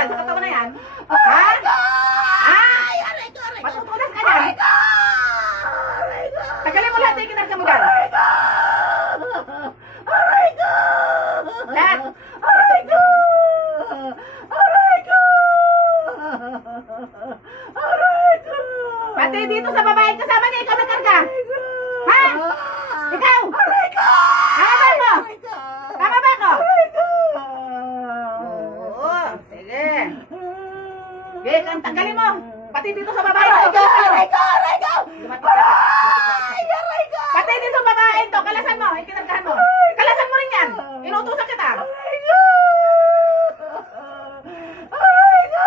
yan? Sa katawan na yan? Ha? Ha? Aray ko! Matutunas ka yan? Tagalin mo lahat yung kinarga mo dyan. Aray ko! Lahat. Aray ko! Aray ko! Aray ko! Pati dito sa babaeng kasama niya, ikaw nagkarga. Ha? Ikaw? Aray ko! Tama ba ako? Aray ko! Tama ba ako? Aray ko! Oo, sige. Sige, tanggalin mo. Pati dito sa babaeng Aray to. ko! Aray ko! Aray ko! Lumapit ka. Ay! Aray ko! Pati dito sa babaeng to, kalasan mo, ikinargahan mo. Kalasan mo rin yan. Inutusan kita. Aray ko! Aray ko!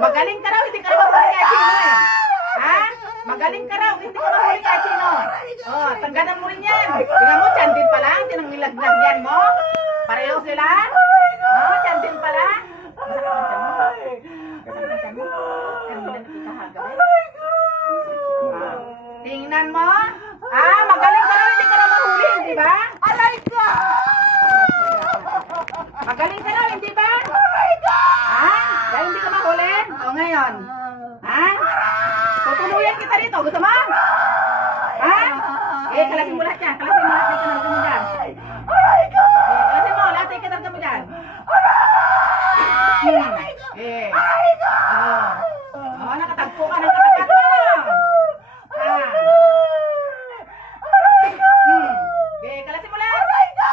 Magaling ka raw, hindi ka raw mahuli kahit sino eh. Ha? Magaling ka raw, hindi ka mahuli kahit sino. Oh, tanggalan mo rin yan. Tingnan mo, tiyan din pala, tinangilaglag yan mo. Pareho sila. Oh, tiyan din pala. Tingnan mo. Ah, magaling ka raw, hindi ka raw mahuli, hindi ba? Aray ko! Magaling ka raw, hindi ba? Aray ko! Ha? Dahil hindi ka mahuli? O ngayon. Ha? Tutuluyan kita dito. Gusto mo? Ha? Eh, kalasin mo lahat yan. Kalasin mo lahat yung kinarga mo dyan. Aray ko! Eh, kalasin mo lahat yung kinarga mo dyan. Eh. Aray ko! Oh, nakatagpo ka ng katapat mo. Ha? Aray ko! Eh, kalasin mo lahat. Aray ko!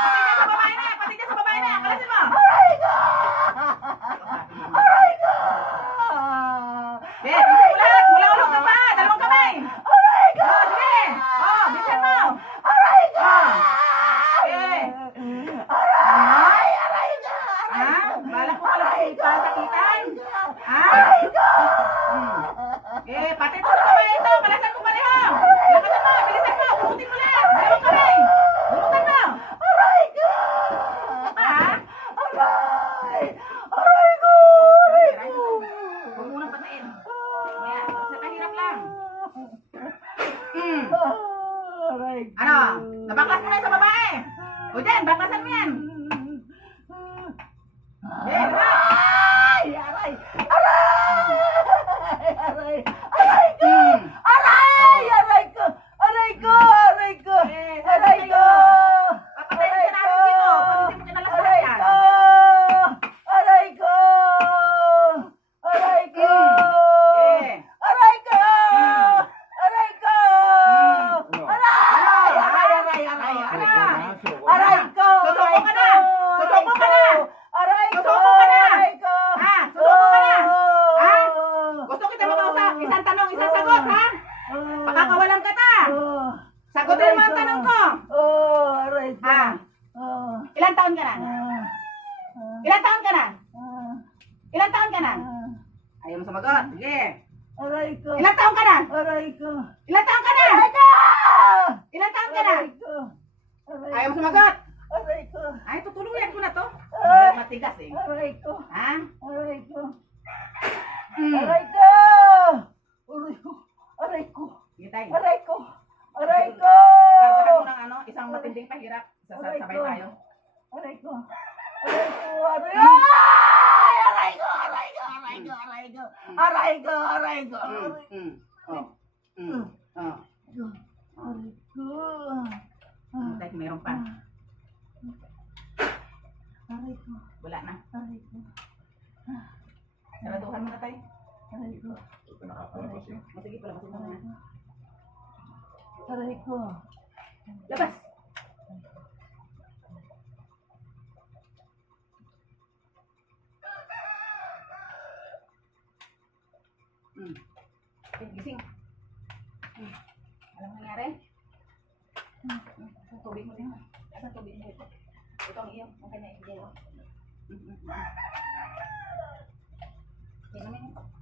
Pati dyan sa babae na. Pati dyan sa babae na. Kalasin mo. Aray ko! Aray ko! Eh, kalasin mo lahat. Mula-ulong ka pa. Dalawang kamay. Aray ko! Oh, sige. Oh, bisan mo. Aray ko! Eh. Aray! Aray ko! Ha? Balak mo pala sakitan? Ha? Aray ko! Eh, pati ito sa kamay ito. Kalasan mo pareho. Lakasan mo. Bilisan mo. Bunutin mo lang. Dalawang kamay. Bunutan mo. Aray ko! Ha? Aray! Aray ko! Aray ko! Huwag mo nang patain. Kaya, sa kahirap lang. Aray ko! Ano? Nabaklas mo na sa babae. O dyan, baklasan mo yan. Eh, diba? Aray! Aray! Aray! Aray! Aray ko! Aray! Aray ko! Aray ko! Aray ko! Eh, Aray ko! Papatayin ka namin dito. Pag hindi mo kinalas Aray yan. ko! Aray ko! Aray ko! Eh. Aray ko! Aray ko! Aray! Aray! Aray! Aray! Aray ko! Susuko ka na! Susuko ka na! Aray ko! Susuko ka na! Aray ko! Ha? Susuko ka na! Ha? Gusto kita makausap. Isang tanong, isang sagot, ha? Pakakawalan ka ta. Sagutin mo ang tanong ko. Aray ko! Ha? Ilang taon ka na? Ilang taon ka na? Ilang taon ka na? Ayaw mo sumagot. Sige. Aray ko! Ilang taon ka na? Aray ko! Ilang taon ka na? Aray ko! Ilang taon ka na? Aray ko! Ayaw mo sumagot. Aray ko! Ay, tutuluyan ko na to. Matigas eh. Aray ko! Ha? Aray ko! Hmm. Aray ko! Aray ko! Aray ko! Sige tayo. Aray ko! Aray ko! Kargahan mo ng ano, isang matinding pahirap. Sabay tayo. Aray ko! Aray ko! Aray ko! Ay! Aray ko! Aray ko! Aray ko! Aray ko! Aray ko! Aray ko! Oh. Oh. Aray ko! Tayo, mayroon pa. Aray ko! Wala na. Aray ko! Saraduhan mo na tayo. Aray ko! Sige, palabasin mo na. Aray ko! Labas! Gising. Alam nangyari? Tubig mo din. Asan tubig mo ito? Ito ang iyo. Ang kanya i-gel. Yan naman yun.